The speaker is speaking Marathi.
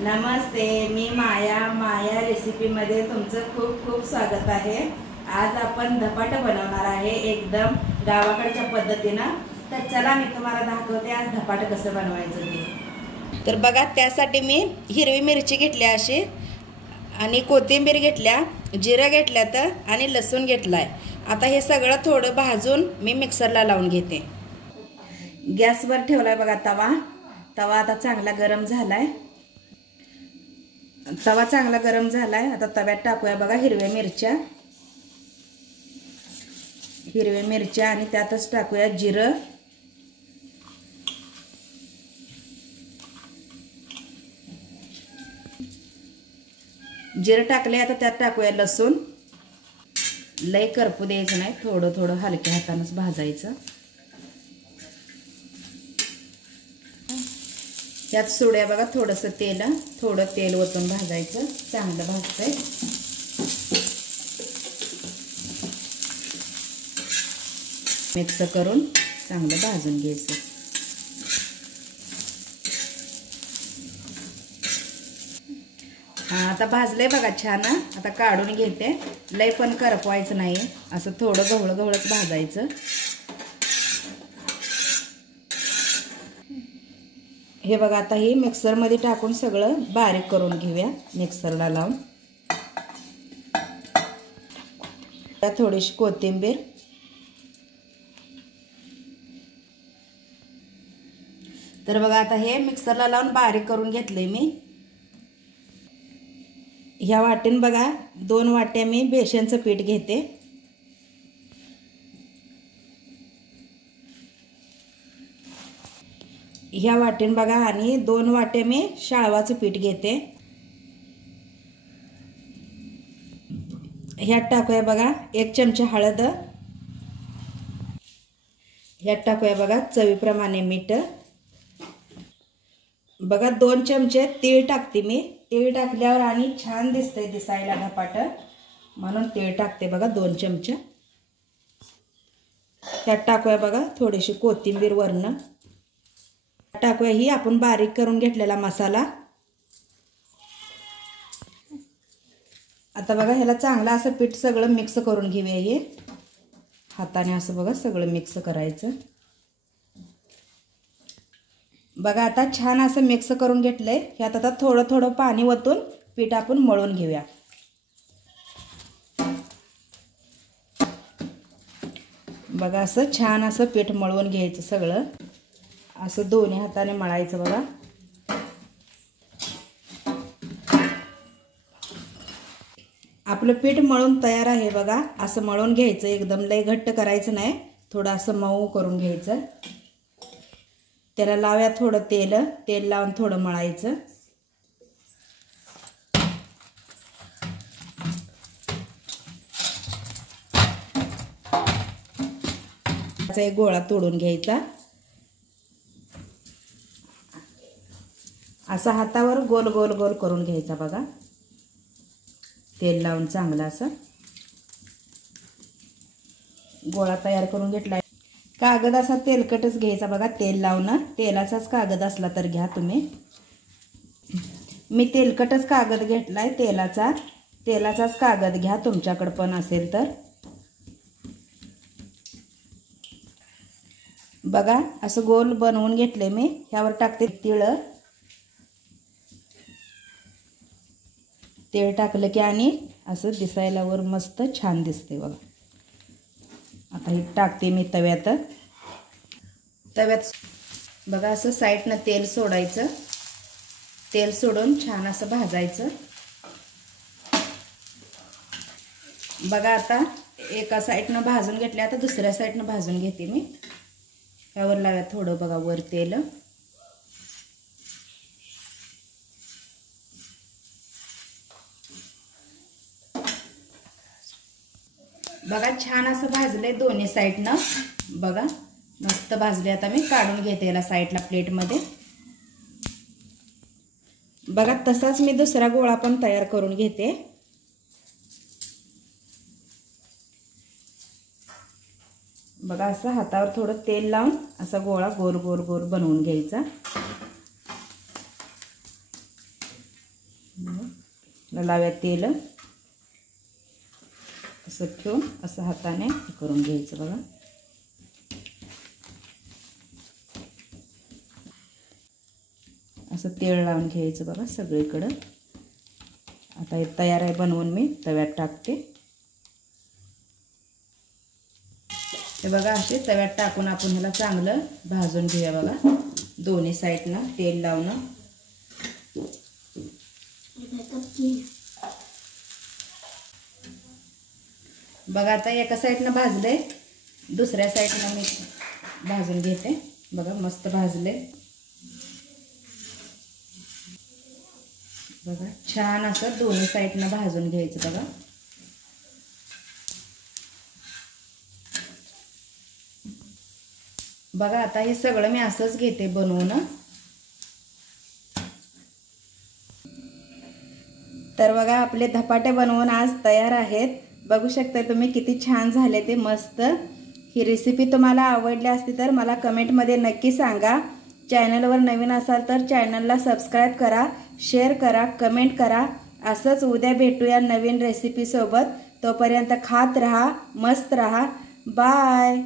नमस्ते, मी माया रेसिपीमध्ये तुमचं खूप खूप स्वागत आहे। आज आपण धपाटे बनवणार आहे एकदम गावाकडच्या पद्धतीने। तर चला मी तुम्हाला दाखवते आज धपाटे कसं बनवायचं ते। तर बघा, त्यासाठी मी हिरवी मिरची घेतली अशी आणि कोथिंबीर घेतल्या, जिरं घेतलं तर आणि लसूण घेतलाय। आता हे सगळं थोडं भाजून मी मिक्सरला लावून घेते। गॅसवर ठेवलाय बघा तवा आता चांगला गरम झालाय। तवा चांगला गरम झालाय। आता तव्यात टाकूया बघा हिरव्या मिरच्या आणि त्यातच टाकूया जिरं, जिरं टाकले। आता त्यात टाकूया लसूण। लय करपू द्यायचं नाही, थोडं थोडं हलक्या हातानेच भाजायचं। त्यात सोडूया बघा थोडंसं तेल, थोडं तेल ओतून भाजायचं। चांगलं भाजतंय। मिक्स करून चांगलं भाजून घ्यायचं। आता भाजलंय बघा छान। आता काढून घेते। लय पण करपवायचं नाही, असं थोडं गवळगवळच भाजायचं। हे बघा, आता ही मिक्सर मध्ये टाकून सगळं बारीक करून घेऊया मिक्सरला लावून। थोडीशी कोथिंबीर, तर बघा आता हे मिक्सरला लावून बारीक करून घेतले मी। ह्या वाटीने बघा 2 वाट्या मी बेसनचं पीठ घेते। ह्या वाटीने बघा आणि 2 वाट्या मी शाळवाचं पीठ घेते। ह्यात टाकूया बघा 1 चमचा हळद, ह्यात टाकूया बघा चवीप्रमाणे मीठ। बघा 2 चमचे तीळ टाकते मी। तीळ टाकल्यावर आणि छान दिसतंय दिसायला धपाट, म्हणून तीळ टाकते बघा 2 चमचे। त्यात टाकूया बघा थोडीशी कोथिंबीर वरनं। टाकूया ही आपण बारीक करून घेतलेला मसाला। आता बघा ह्याला चांगलं असं पीठ सगळं मिक्स करून घेऊया। हे हाताने असं बघा सगळं मिक्स करायचं। बघा आता छान असं मिक्स करून घेतलंय। ह्यात आता थोडं थोडं पाणी ओतून पीठ आपण मळून घेऊया। बघा असं छान असं पीठ मळून घ्यायचं सगळं, असं दोन्ही हाताने मळायचं बघा। आपलं पीठ मळून तयार आहे बघा। असं मळून घ्यायचं, एकदम लय घट्ट करायचं नाही, थोडं असं मऊ करून घ्यायचं। त्याला लावूया थोडं तेल लावून थोडं मळायचं। त्याचा एक गोळा तोडून घ्यायचा, असा हातावर गोल गोल गोल करून घ्यायचा बघा। तेल लावून चांगला असा गोळा तयार करून घेतलाय। कागद असा तेलकटच घ्यायचा बघा, तेल लावून। तेलाचाच कागद असला तर घ्या तुम्ही। मी तेलकटच कागद घेतलाय, तेलाचाच कागद घ्या तुमच्याकडे पण असेल तर। बघा असं गोल बनवून घेतले मी। ह्यावर टाकते तीळ टाकलं की आणि असं दिसायला वर मस्त छान दिसते बघा। आता हे टाकते मी तव्यात बघा। असं साईडनं तेल सोडायचं, तेल सोडून छान असं भाजायचं बघा। आता एका साईडनं भाजून घेतले, आता दुसऱ्या साईडनं भाजून घेते मी। त्यावर लावूया थोडं बघा वर तेल। बघा छान असं भाजलंय दोन्ही साईडनं बघा, मस्त भाजले। आता मी काढून घेते याला साईडला प्लेटमध्ये। बघा तसाच मी दुसरा गोळा पण तयार करून घेते। बघा असं हातावर थोडं तेल लावून असा गोळा गोल गोल गोल बनवून घ्यायचा। लाव्या तेल असं ठेवून असं हाताने करून घ्यायचं बघा. असं तेल लावून घ्यायचं बघा सगळीकडं. आता हे तयार आहे बनवून मी तव्यात टाकते. हे बघा असे तव्यात टाकून आपण ह्याला चांगलं भाजून घेऊया बघा. दोन्ही साईडनं तेल लावणं. बघा आता एका साईडनं भाजले, दुसऱ्या साईडनं मी भाजून घेते. बघा मस्त भाजले बघा. छान असं दोन्ही साईडनं भाजून घ्यायचं बघा. बघा आता हे सगळं मी असंच घेते बनवून. तर बघा आपले धपाटे बनवून आज तयार आहेत. बघू शकता तुम्ही किती छान झाले ते मस्त. ही रेसिपी तुम्हाला आवडली असती तर मला कमेंटमध्ये नक्की सांगा. चॅनलवर नवीन असाल तर चॅनलला सबस्क्राईब करा, शेअर करा, कमेंट करा. असंच उद्या भेटूया नवीन रेसिपीसोबत. तोपर्यंत खात राहा, मस्त राहा. बाय.